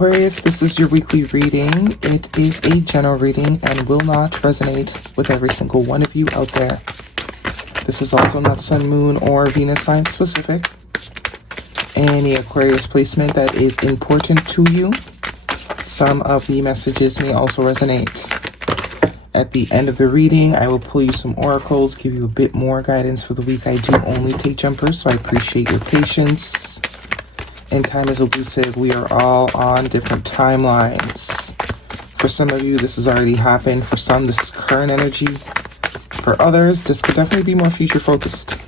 Aquarius, this is your weekly reading. It is a general reading and will not resonate with every single one of you out there. This is also not Sun, Moon, or Venus sign specific. Any Aquarius placement that is important to you, some of the messages may also resonate. At the end of the reading, I will pull you some oracles, give you a bit more guidance for the week. I do only take jumpers, so I appreciate your patience. And time is elusive. We are all on different timelines. For some of you, this has already happened. For some, this is current energy. For others, this could definitely be more future focused.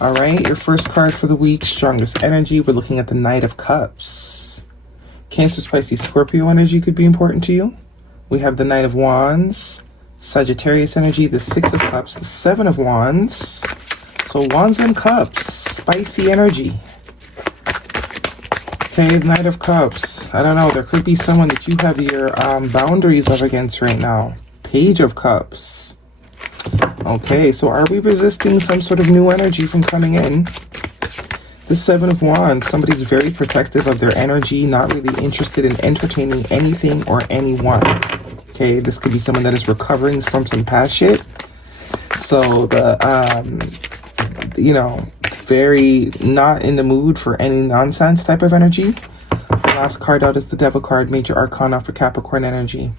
All right, your first card for the week, strongest energy. We're looking at the Knight of Cups. Cancer, Pisces, Scorpio energy could be important to you. We have the Knight of Wands, Sagittarius energy, the Six of Cups, the Seven of Wands. So Wands and Cups, spicy energy. Okay, Knight of Cups. I don't know, there could be someone that you have your boundaries up against right now. Page of Cups. Okay, so are we resisting some sort of new energy from coming in? The Seven of Wands. Somebody's very protective of their energy, not really interested in entertaining anything or anyone. Okay, this could be someone that is recovering from some past shit. So very not in the mood for any nonsense type of energy. Last card out is the Devil card, Major Arcana for Capricorn energy.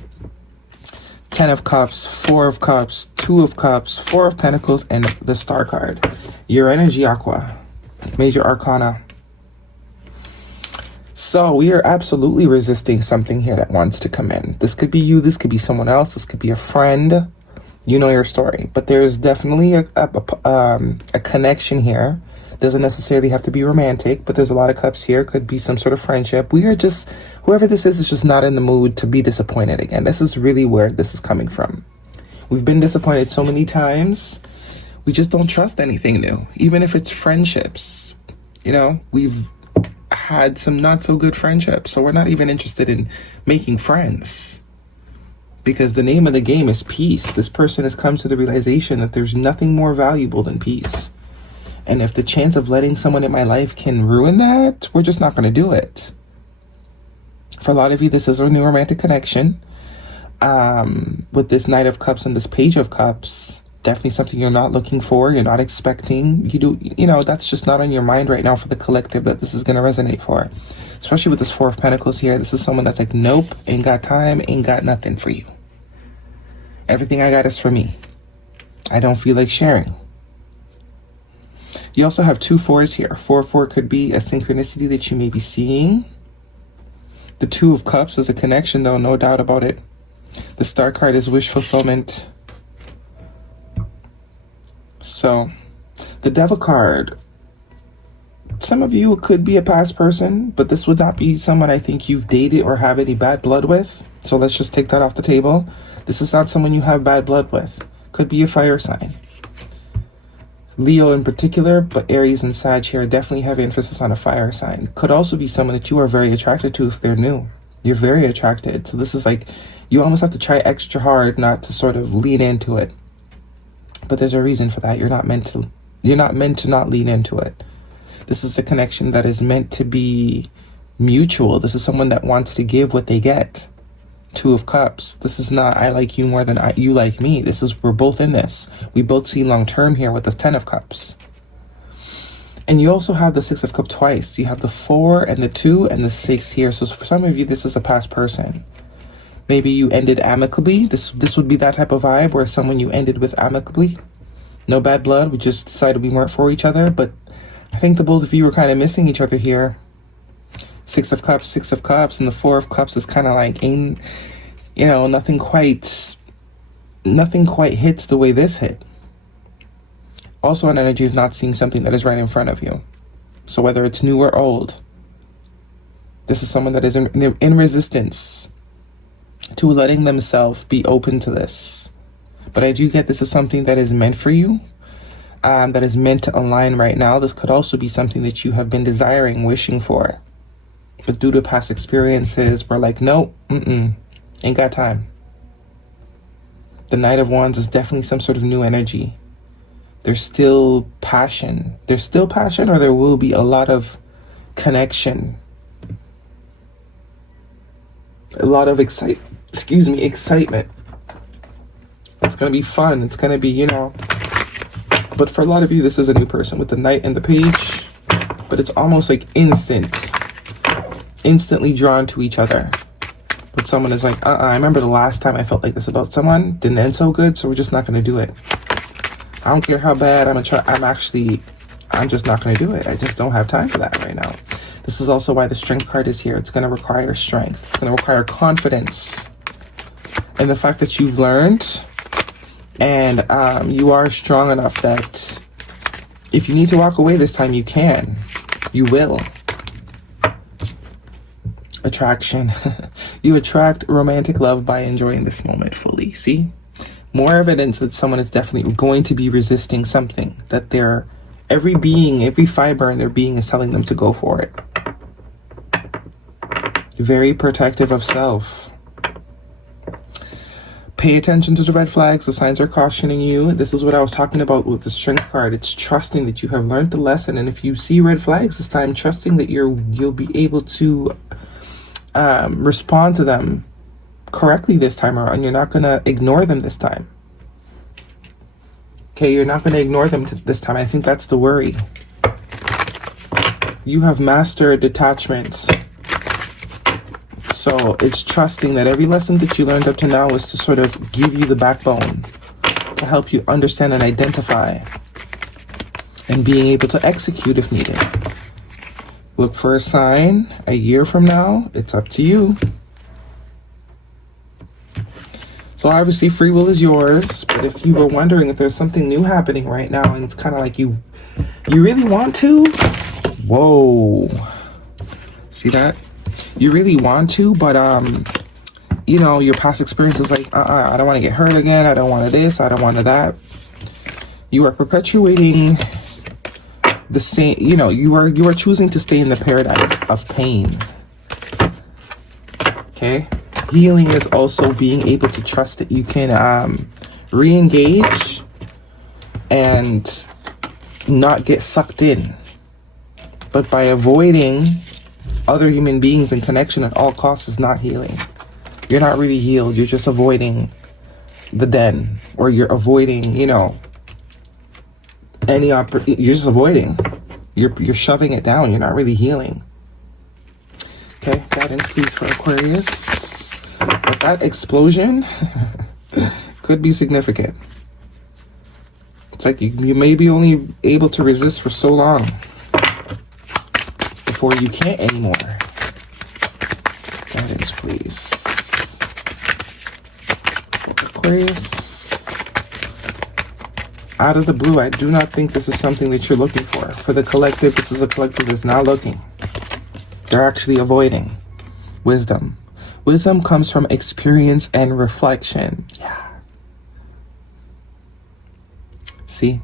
10 of Cups, 4 of Cups, 2 of Cups, 4 of Pentacles, and the Star card. Your energy, Aqua. Major Arcana. So we are absolutely resisting something here that wants to come in. This could be you, this could be someone else, this could be a friend. You know your story. But there's definitely a connection here. Doesn't necessarily have to be romantic, but there's a lot of cups here. Could be some sort of friendship. We are just, whoever this is just not in the mood to be disappointed again. This is really where this is coming from. We've been disappointed so many times. We just don't trust anything new, even if it's friendships. You know, we've had some not so good friendships, so we're not even interested in making friends. Because the name of the game is peace. This person has come to the realization that there's nothing more valuable than peace. And if the chance of letting someone in my life can ruin that, we're just not going to do it. For a lot of you, this is a new romantic connection. With this Knight of Cups and this Page of Cups, definitely something you're not looking for, you're not expecting. That's just not on your mind right now for the collective that this is going to resonate for. Especially with this Four of Pentacles here. This is someone that's like, nope, ain't got time, ain't got nothing for you. Everything I got is for me. I don't feel like sharing. You also have 2 4s here. 4-4 could be a synchronicity that you may be seeing. The Two of Cups is a connection though, no doubt about it. The Star card is wish fulfillment. So, the Devil card. Some of you could be a past person, but this would not be someone I think you've dated or have any bad blood with. So let's just take that off the table. This is not someone you have bad blood with. Could be a fire sign. Leo in particular, but Aries and Sag here definitely have emphasis on a fire sign. Could also be someone that you are very attracted to if they're new. You're very attracted. So this is like, you almost have to try extra hard not to sort of lean into it. But there's a reason for that. You're not meant to not lean into it. This is a connection that is meant to be mutual. This is someone that wants to give what they get. 2 of Cups. This is not I like you more than you like me. This is we're both in this. We both see long term here with the 10 of Cups. And you also have the 6 of Cups twice. You have the 4 and the 2 and the 6 here. So for some of you, this is a past person. Maybe you ended amicably. This would be that type of vibe where someone you ended with amicably. No bad blood. We just decided we weren't for each other. But I think the both of you were kind of missing each other here. 6 of Cups, 6 of Cups, and the 4 of Cups is kind of like, nothing quite hits the way this hit. Also an energy of not seeing something that is right in front of you. So whether it's new or old, this is someone that is in resistance to letting themselves be open to this. But I do get this is something that is meant for you, that is meant to align right now. This could also be something that you have been desiring, wishing for. But due to past experiences, we're like, nope, ain't got time. The Knight of Wands is definitely some sort of new energy. There's still passion. There's still passion, or there will be a lot of connection. A lot of excitement. It's going to be fun. It's going to be, you know, but for a lot of you, this is a new person with the Knight and the Page, but it's almost like instantly drawn to each other. But someone is like, I remember the last time I felt like this about someone, didn't end so good, so we're just not going to do it. I don't care how bad I'm just not going to do it. I just don't have time for that right now. This is also why the Strength card is here. It's going to require strength. It's going to require confidence. And the fact that you've learned and you are strong enough that if you need to walk away this time, you can. You will. Attraction. You attract romantic love by enjoying this moment fully. See? More evidence that someone is definitely going to be resisting something. That every fiber in their being is telling them to go for it. Very protective of self. Pay attention to the red flags. The signs are cautioning you. This is what I was talking about with the Strength card. It's trusting that you have learned the lesson. And if you see red flags this time, trusting that you'll be able to respond to them correctly this time around. You're not going to ignore them this time. Okay, you're not going to ignore them this time. I think that's the worry. You have mastered detachment. So it's trusting that every lesson that you learned up to now was to sort of give you the backbone to help you understand and identify and being able to execute if needed. Look for a sign a year from now. It's up to you. So obviously free will is yours, but if you were wondering if there's something new happening right now and it's kind of like you really want to, whoa, see that? You really want to, but you know, your past experience is like, I don't want to get hurt again. I don't want this. I don't want that. You are perpetuating the same, you know, you are choosing to stay in the paradigm of pain. Okay? Healing is also being able to trust that you can re-engage and not get sucked in. But by avoiding other human beings and connection at all costs is not healing. You're not really healed. You're just avoiding the den, or you're avoiding, you know, you're just avoiding. You're shoving it down. You're not really healing. Okay, guidance please for Aquarius. But that explosion could be significant. It's like you may be only able to resist for so long before you can't anymore. Guidance please. Aquarius. Out of the blue, I do not think this is something that you're looking for. For the collective, this is a collective that's not looking. They're actually avoiding wisdom. Wisdom comes from experience and reflection. Yeah. See?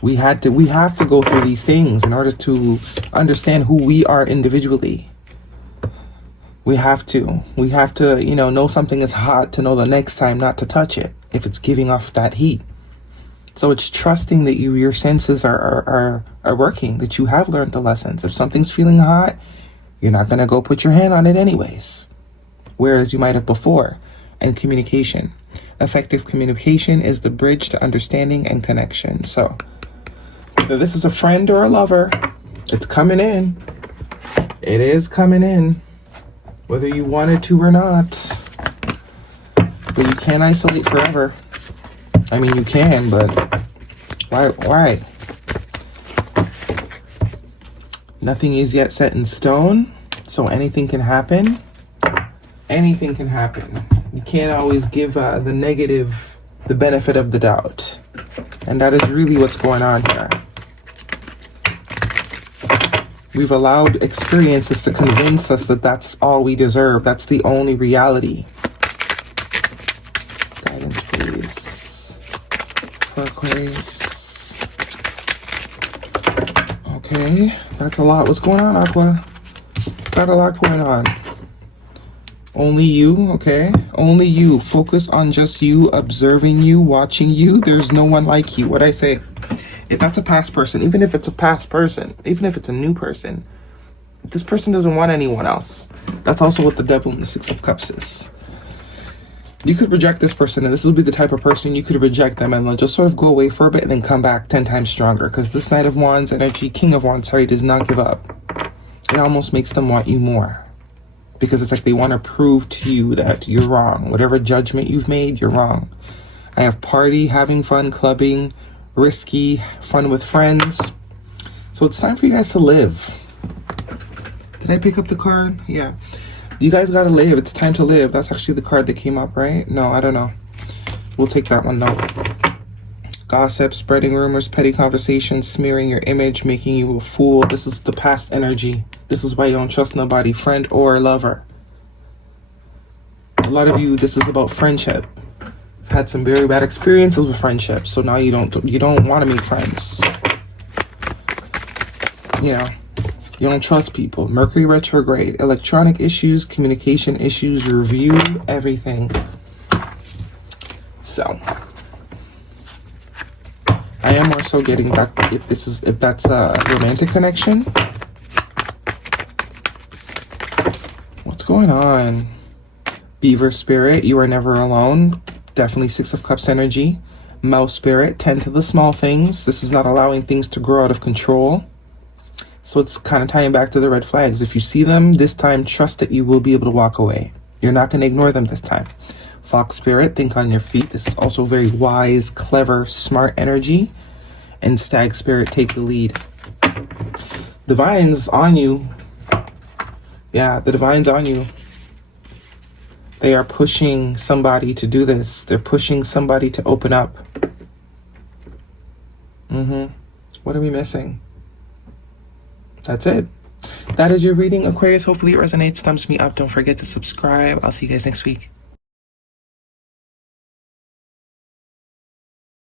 We have to go through these things in order to understand who we are individually. We have to, you know something is hot to know the next time not to touch it if it's giving off that heat. So it's trusting that your senses are working, that you have learned the lessons. If something's feeling hot, you're not going to go put your hand on it anyways, whereas you might have before. And communication. Effective communication is the bridge to understanding and connection. So whether this is a friend or a lover, it's coming in. It is coming in. Whether you wanted to or not. But you can't isolate forever. I mean, you can, but why? Nothing is yet set in stone, so anything can happen. Anything can happen. You can't always give the negative the benefit of the doubt. And that is really what's going on here. We've allowed experiences to convince us that that's all we deserve. That's the only reality. Guidance, please. For Aquarius. Okay, that's a lot. What's going on, Aqua? Got a lot going on. Only you, okay? Only you. Focus on just you, observing you, watching you. There's no one like you. What'd I say? If that's a past person, even if it's a past person, even if it's a new person, this person doesn't want anyone else. That's also what the Devil and the Six of Cups is. You could reject this person, and this will be the type of person you could reject them and they'll just sort of go away for a bit and then come back 10 times stronger. Because this Knight of Wands energy, King of Wands, sorry, does not give up. It almost makes them want you more. Because it's like they want to prove to you that you're wrong. Whatever judgment you've made, you're wrong. I have party, having fun, clubbing, risky, fun with friends. So it's time for you guys to live. Did I pick up the card? Yeah. You guys gotta live. It's time to live. That's actually the card that came up, right? No, I don't know. We'll take that one though. Gossip, spreading rumors, petty conversations, smearing your image, making you a fool. This is the past energy. This is why you don't trust nobody, friend or lover. A lot of you, this is about friendship. Had some very bad experiences with friendship, so now you don't want to make friends. You know. You don't trust people. Mercury retrograde, electronic issues, communication issues, review everything. So I am more so getting that if that's a romantic connection. What's going on? Beaver spirit, you are never alone. Definitely Six of Cups energy. Mouse spirit, tend to the small things. This is not allowing things to grow out of control. So it's kind of tying back to the red flags. If you see them this time, trust that you will be able to walk away. You're not going to ignore them this time. Fox spirit, think on your feet. This is also very wise, clever, smart energy. And stag spirit, take the lead. Divine's on you. Yeah, the divine's on you. They are pushing somebody to do this. They're pushing somebody to open up. What are we missing? That's it. That is your reading, Aquarius. Hopefully it resonates. Thumbs me up. Don't forget to subscribe. I'll see you guys next week.